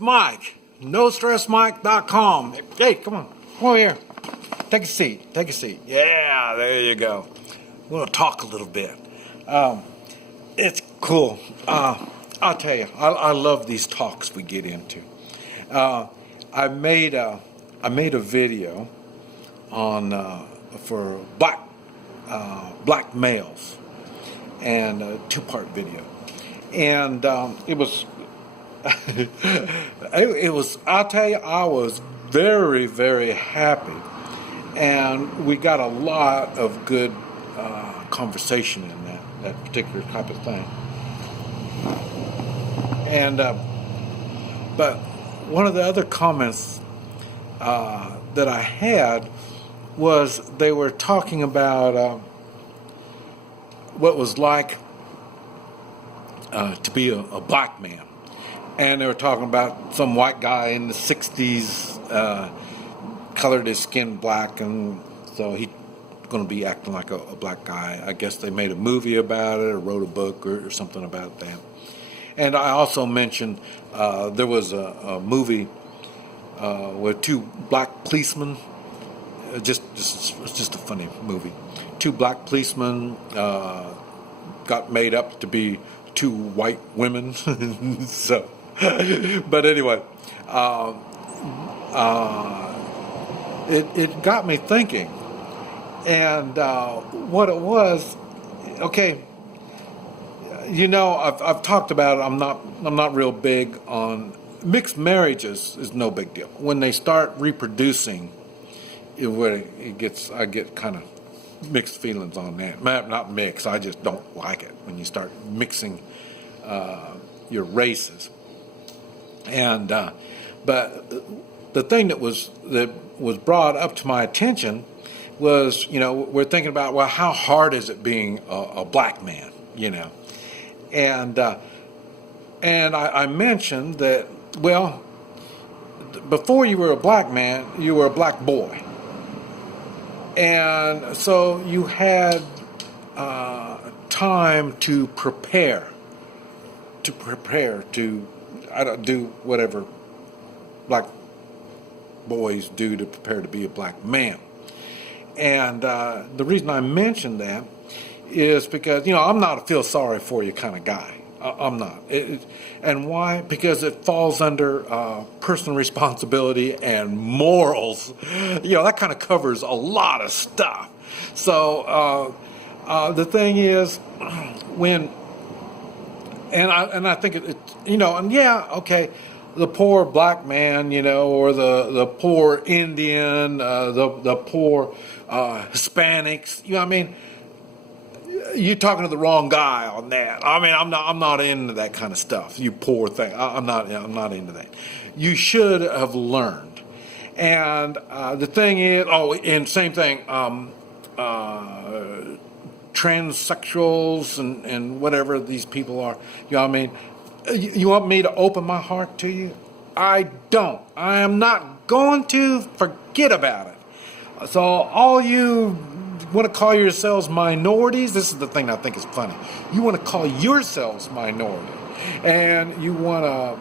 Mike, NoStressMike.com. Hey, come on over here. Take a seat. Take a seat. Yeah, there you go. We're gonna talk a little bit. It's cool. I'll tell you, I love these talks we get into. I made a video on for black males, and a two-part video, and it was. It was. I'll tell you, I was very, very happy, and we got a lot of good conversation in that particular type of thing. And but one of the other comments that I had was they were talking about what it was like to be a black man. And they were talking about some white guy in the 60s colored his skin black, and so he's going to be acting like a black guy. I guess they made a movie about it or wrote a book or something about that. And I also mentioned there was a movie with two black policemen. It's just a funny movie. Two black policemen got made up to be two white women. So, but anyway, it got me thinking, and what it was. Okay, you know, I've talked about it. I'm not real big on mixed marriages. Is no big deal. When they start reproducing, I get kind of mixed feelings on that. Not mixed. I just don't like it when you start mixing your races. And but the thing that was brought up to my attention was, you know, we're thinking about, well, how hard is it being a black man, you know? And I mentioned that, well, before you were a black man, you were a black boy. And so you had time to prepare to do whatever black boys do to prepare to be a black man. And the reason I mentioned that is because, you know, I'm not a feel sorry for you kind of guy. I'm not. And why? Because it falls under personal responsibility and morals. You know, that kind of covers a lot of stuff. So the thing is, and I think it, you know, and yeah, okay, the poor black man, you know, or the poor Indian, the poor Hispanics, you know what I mean? You're talking to the wrong guy on that. I mean, I'm not into that kind of stuff. You poor thing. I'm not into that. You should have learned. And the thing is, and same thing, transsexuals and whatever these people are. You know what I mean? You want me to open my heart to you? I don't. I am not going to. Forget about it. So all you want to call yourselves minorities, this is the thing I think is funny. You want to call yourselves minority, and you want to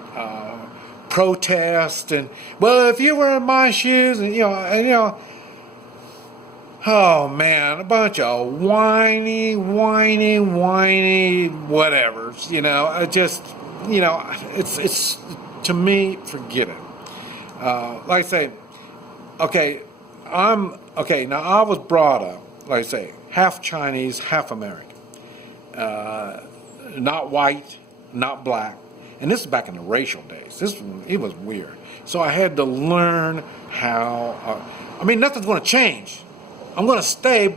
protest, and, well, if you were in my shoes, and you know, oh man, a bunch of whiny whatevers, you know. I just, you know, it's to me, forget it. Like I say, okay, now I was brought up, like I say, half Chinese, half American. Not white, not black. And this is back in the racial days. It was weird. So I had to learn how, I mean, nothing's going to change. I'm going to stay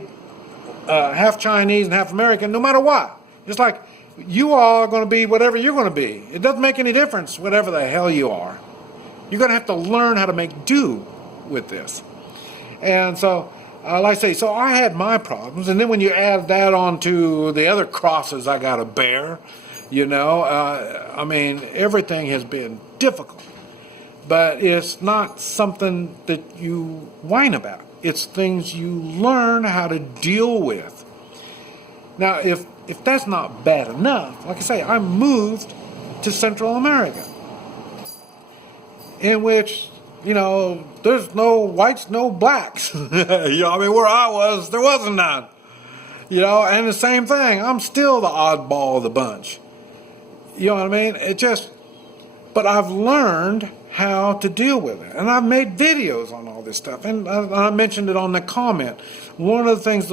half Chinese and half American no matter what. It's like you all are going to be whatever you're going to be. It doesn't make any difference whatever the hell you are. You're going to have to learn how to make do with this. And so, like I say, so I had my problems, and then when you add that on to the other crosses I got to bear, you know, I mean, everything has been difficult. But it's not something that you whine about. It's things you learn how to deal with. Now, if that's not bad enough, like I say, I moved to Central America. in which, there's no whites, no blacks. Where I was, there wasn't none. And the same thing, I'm still the oddball of the bunch. You know what I mean? But I've learned how to deal with it. And I've made videos on all this stuff. And I mentioned it on the comment. One of the things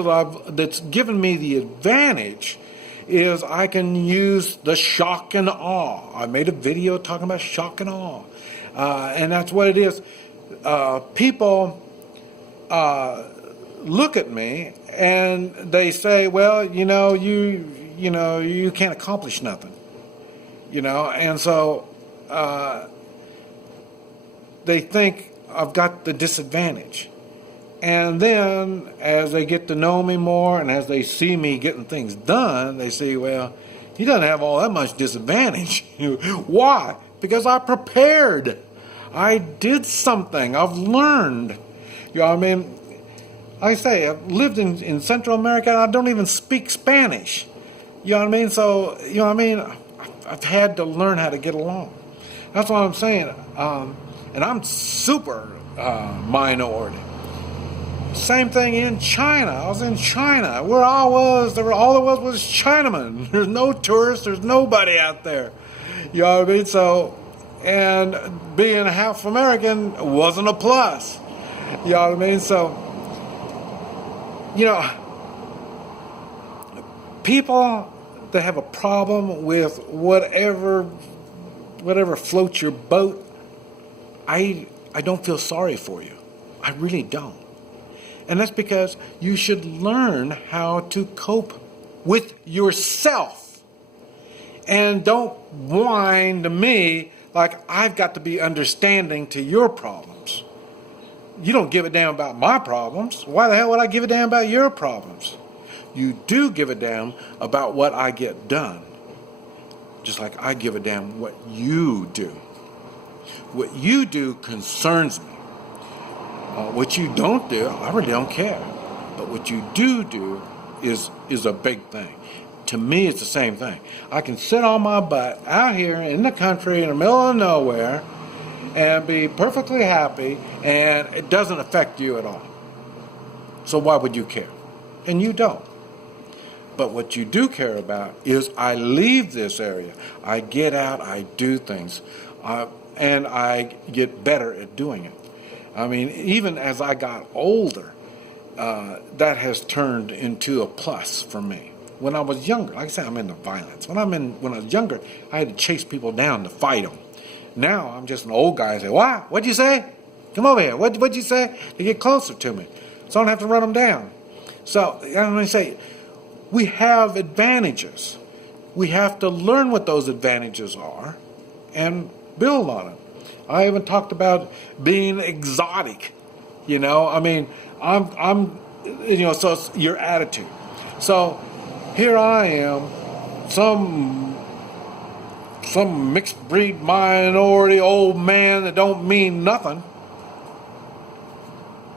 that's given me the advantage is I can use the shock and awe. I made a video talking about shock and awe. And that's what it is. People look at me and they say, well, you can't accomplish nothing. And so they think I've got the disadvantage. And then as they get to know me more and as they see me getting things done, they say, well, he doesn't have all that much disadvantage. Why? Because I prepared. I did something. I've learned. Like I say, I've lived in Central America and I don't even speak Spanish. So, I've had to learn how to get along. That's what I'm saying. And I'm super minority. Same thing in China. I was in China. Where I was, all there was Chinamen. There's no tourists. There's nobody out there. So, and being half American wasn't a plus. So, people that have a problem with whatever floats your boat, I don't feel sorry for you. I really don't. And that's because you should learn how to cope with yourself. And don't whine to me like I've got to be understanding to your problems. You don't give a damn about my problems. Why the hell would I give a damn about your problems? You do give a damn about what I get done. Just like I give a damn what you do. What you do concerns me. What you don't do, I really don't care. But what you do is a big thing. To me, it's the same thing. I can sit on my butt out here in the country in the middle of nowhere and be perfectly happy, and it doesn't affect you at all. So why would you care? And you don't. But what you do care about is I leave this area. I get out, I do things, and I get better at doing it. Even as I got older, that has turned into a plus for me. When I was younger, like I said, I'm into violence. When I was younger, I had to chase people down to fight them. Now I'm just an old guy. I say, "What? What'd you say? Come over here. What'd you say?" They get closer to me, so I don't have to run them down. So I'm going to say, we have advantages. We have to learn what those advantages are and build on it. I even talked about being exotic. So it's your attitude. So here I am, some mixed breed minority old man that don't mean nothing.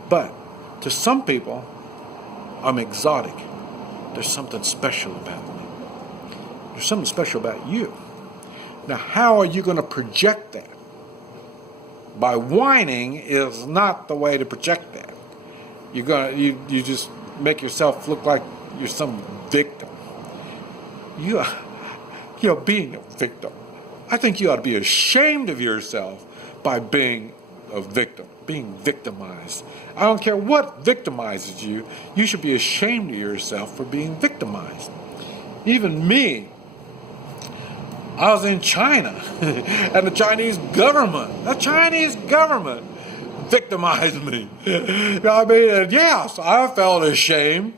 But to some people, I'm exotic. There's something special about me. There's something special about you. Now, how are you going to project that? By whining is not the way to project that. You just make yourself look like you're some victim. You're being a victim. I think you ought to be ashamed of yourself by being a victim, being victimized. I don't care what victimizes you. You should be ashamed of yourself for being victimized. Even me, I was in China, and the Chinese government victimized me. And yes, I felt ashamed.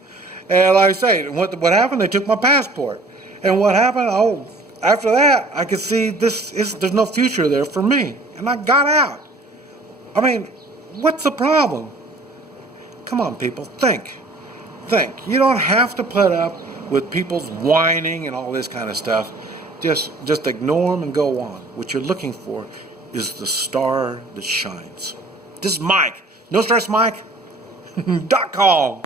And like I say, what happened? They took my passport. And what happened? After that, I could see there's no future there for me. And I got out. What's the problem? Come on, people, think. You don't have to put up with people's whining and all this kind of stuff. Just ignore them and go on. What you're looking for is the star that shines. This is Mike, NoStressMike.com.